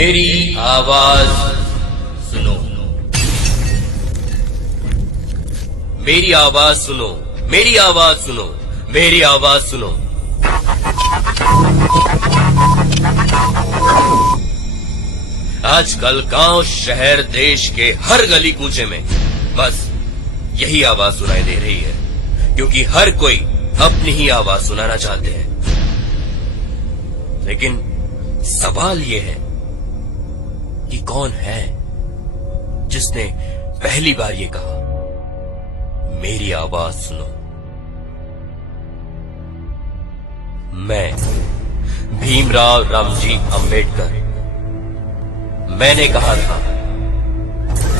मेरी आवाज सुनो, मेरी आवाज सुनो, मेरी आवाज सुनो, मेरी आवाज सुनो। आजकल गांव, शहर, देश के हर गली कूचे में बस यही आवाज सुनाई दे रही है, क्योंकि हर कोई अपनी ही आवाज सुनाना चाहते हैं। लेकिन सवाल यह है कि कौन है जिसने पहली बार ये कहा, मेरी आवाज सुनो। मैं भीमराव रामजी अंबेडकर, मैंने कहा था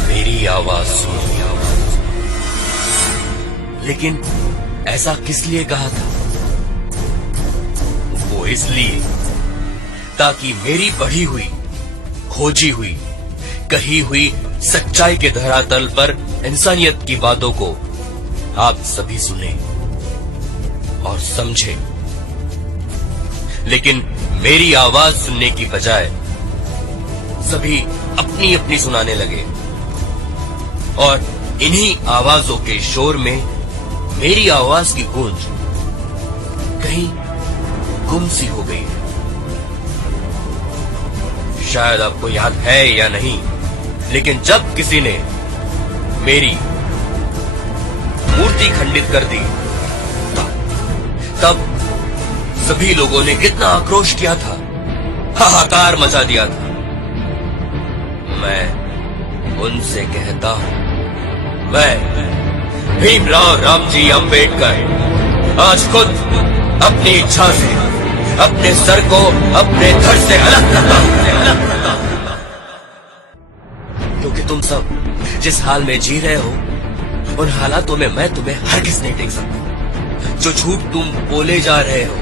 मेरी आवाज सुनो। लेकिन ऐसा किस लिए कहा था? वो इसलिए ताकि मेरी बढ़ी हुई, खोजी हुई, कही हुई सच्चाई के धरातल पर इंसानियत की बातों को आप सभी सुने और समझे। लेकिन मेरी आवाज सुनने की बजाय सभी अपनी अपनी सुनाने लगे, और इन्हीं आवाजों के शोर में मेरी आवाज की गूंज कहीं गुम सी हो गई। शायद आपको याद है या नहीं, लेकिन जब किसी ने मेरी मूर्ति खंडित कर दी तब सभी लोगों ने कितना आक्रोश किया था, हाहाकार मचा दिया था। मैं उनसे कहता हूं, मैं भीमराव रामजी अंबेडकर आज खुद अपनी इच्छा से अपने सर को अपने धड़ से अलग करता हूं, क्योंकि तुम सब जिस हाल में जी रहे हो, उन हालातों में मैं तुम्हें हरगिज नहीं देख सकता। जो झूठ तुम बोले जा रहे हो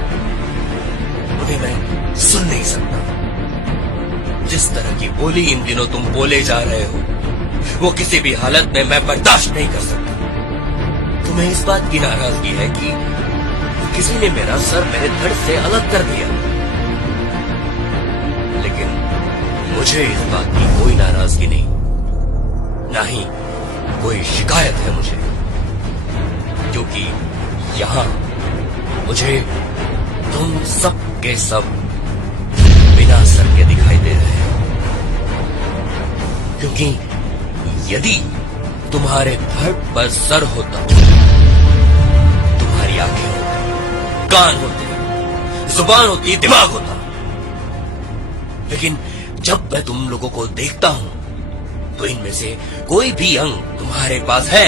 उन्हें मैं सुन नहीं सकता। जिस तरह की बोली इन दिनों तुम बोले जा रहे हो, वो किसी भी हालत में मैं बर्दाश्त नहीं कर सकता। तुम्हें इस बात की नाराजगी है कि किसी ने मेरा सर मेरे धड़ से अलग कर दिया, लेकिन मुझे इस बात की कोई नाराजगी नहीं, ना ही कोई शिकायत है मुझे, क्योंकि यहां मुझे तुम सब के सब बिना सर के दिखाई दे रहे हैं। क्योंकि यदि तुम्हारे धड़ पर सर होता, तुम्हारी आंखें होती, कान होते, जुबान होती, दिमाग होता। लेकिन जब मैं तुम लोगों को देखता हूं तो इनमें से कोई भी अंग तुम्हारे पास है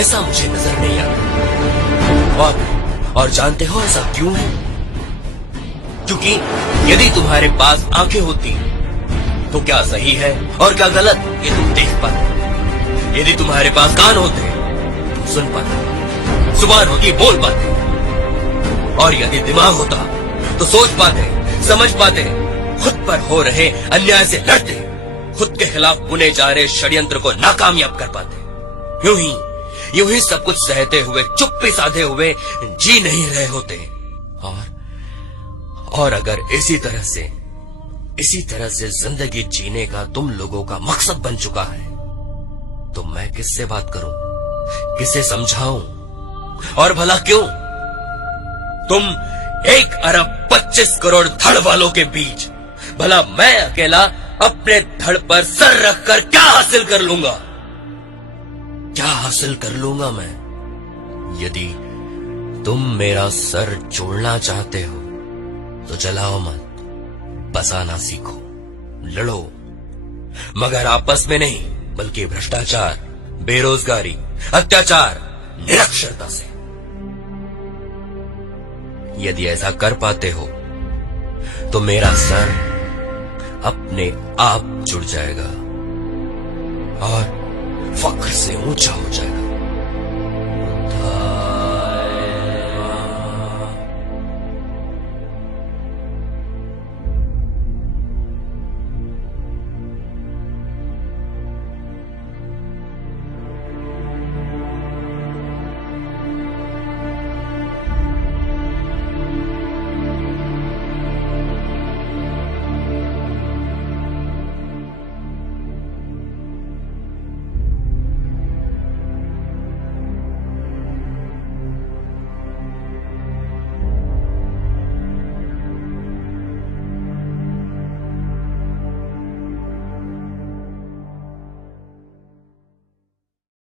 ऐसा मुझे नजर नहीं आता। और जानते हो ऐसा क्यों है? क्योंकि यदि तुम्हारे पास आंखें होती तो क्या सही है और क्या गलत ये तुम देख पाते। यदि तुम्हारे पास कान होते तुम सुन पाते, जुबान होती बोल पाते, और यदि दिमाग होता तो सोच पाते, समझ पाते, खुद पर हो रहे अन्याय से लड़ते, खुद के खिलाफ बुने जा रहे षड्यंत्र को नाकामयाब कर पाते। यूं ही सब कुछ सहते हुए, चुप्पी साधे हुए जी नहीं रहे होते। और अगर इसी तरह से जिंदगी जीने का तुम लोगों का मकसद बन चुका है तो मैं किससे बात करूं, किसे समझाऊं? और भला क्यों? तुम 1 अरब 25 करोड़ धड़ वालों के बीच भला मैं अकेला अपने धड़ पर सर रखकर क्या हासिल कर लूंगा? क्या हासिल कर लूंगा मैं? यदि तुम मेरा सर जोड़ना चाहते हो तो जलाओ मत, बसाना सीखो, लड़ो, मगर आपस में नहीं, बल्कि भ्रष्टाचार, बेरोजगारी, अत्याचार, निरक्षरता से। यदि ऐसा कर पाते हो तो मेरा सर अपने आप जुड़ जाएगा और फख्र से ऊंचा हो जाएगा।